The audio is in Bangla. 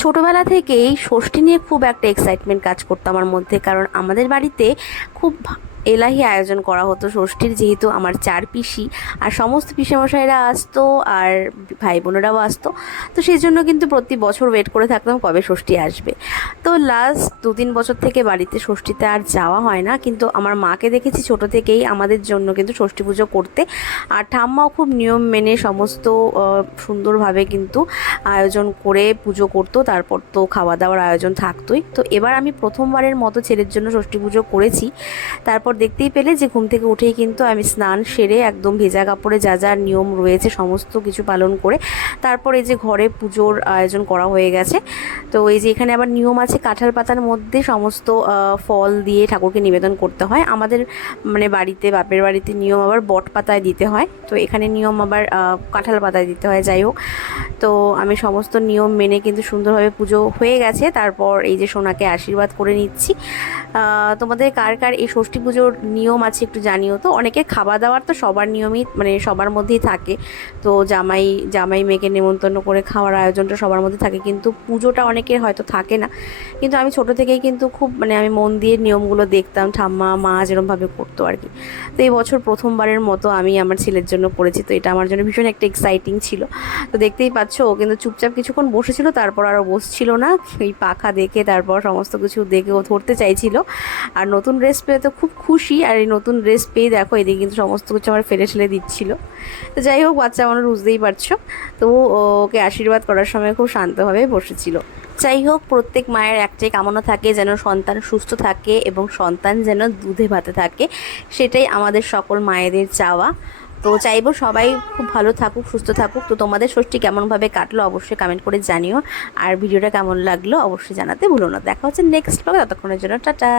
ছোটোবেলা থেকেই ষষ্ঠী নিয়ে খুব একটা এক্সাইটমেন্ট কাজ করতো আমার মধ্যে, কারণ আমাদের বাড়িতে খুব এলাহি আয়োজন করা হতো ষষ্ঠীর। যেহেতু আমার 4 পিসি আর সমস্ত পিসেমশাইরা আসতো আর ভাই বোনেরাও আসতো, তো সেই জন্য কিন্তু প্রতি বছর ওয়েট করে থাকতাম কবে ষষ্ঠী আসবে। তো লাস্ট 2-3 বছর থেকে বাড়িতে ষষ্ঠীতে আর যাওয়া হয় না, কিন্তু আমার মাকে দেখেছি ছোটো থেকেই আমাদের জন্য কিন্তু ষষ্ঠী পুজো করতে। আর ঠাম্মাও খুব নিয়ম মেনে সমস্ত সুন্দরভাবে কিন্তু আয়োজন করে পুজো করতো। তারপর তো খাওয়া দাওয়ার আয়োজন থাকতোই। তো এবার আমি প্রথমবারের মতো ছেলের জন্য ষষ্ঠী পুজো করেছি। তারপর দেখতেই পেলে যে ঘুম থেকে উঠেই কিন্তু আমি স্নান সেরে একদম ভেজা কাপড়ে যা যা নিয়ম রয়েছে সমস্ত কিছু পালন করে তারপর এই যে ঘরে পুজোর আয়োজন করা হয়ে গেছে। তো এই যে এখানে আবার নিয়ম আছে, কাঁঠাল পাতার মধ্যে সমস্ত ফল দিয়ে ঠাকুরকে নিবেদন করতে হয়। আমাদের মানে বাড়িতে, বাপের বাড়িতে নিয়ম আবার বট পাতায় দিতে হয়, তো এখানে নিয়ম আবার কাঁঠাল পাতায় দিতে হয়। যাই হোক, তো আমি সমস্ত নিয়ম মেনে কিন্তু সুন্দরভাবে পুজো হয়ে গেছে। তারপর এই যে সোনাকে আশীর্বাদ করে নিচ্ছি। তোমাদের কার কার এই ষষ্ঠী পুজোর নিয়ম আছে একটু জানিও তো। অনেকে খাওয়া দাওয়ার তো সবার নিয়মই মানে সবার মধ্যেই থাকে, তো জামাই জামাই মেয়েকে নেমন্তন্ন করে খাওয়ার আয়োজনটা সবার মধ্যে থাকে, কিন্তু পুজোটা অনেকের হয়তো থাকে না। কিন্তু আমি ছোটো থেকেই কিন্তু খুব মানে আমি মন দিয়ে নিয়মগুলো দেখতাম, ঠাম্মা মা যেরমভাবে করতো আর কি। তো এই বছর প্রথমবারের মতো আমি আমার ছেলের জন্য করেছি, তো এটা আমার জন্য ভীষণ একটা এক্সাইটিং ছিল। তো দেখতেই পাচ্ছ, ও কিন্তু চুপচাপ কিছুক্ষণ বসেছিল, তারপর আরও বসছিল না। এই পাখা দেখে তারপর সমস্ত কিছু দেখে ও ধরতে চাইছিল। আর নতুন ড্রেস পেয়ে তো খুব খুশি, আর এই নতুন ড্রেস পেয়ে দেখো এদিকে কিন্তু সমস্ত কিছু আমার ফেলে ঠেলে দিচ্ছিল। তো যাই হোক, বাচ্চা মানুষ বুঝতেই পারছো। তো ওকে আশীর্বাদ করার সময় খুব শান্তভাবে বসেছিল। যাই হোক, প্রত্যেক মায়ের একটাই কামনা থাকে, যেন সন্তান সুস্থ থাকে এবং সন্তান যেন দুধে ভাতে থাকে। সেটাই আমাদের সকল মায়েদের চাওয়া। তো চাইবো সবাই খুব ভালো থাকুক, সুস্থ থাকুক। তো তোমাদের ষষ্ঠী কেমনভাবে কাটলো অবশ্যই কমেন্ট করে জানিও, আর ভিডিওটা কেমন লাগলো অবশ্যই জানাতে ভুলো না। দেখা হচ্ছে নেক্সট ব্লগে, ততক্ষণের জন্য টাটা।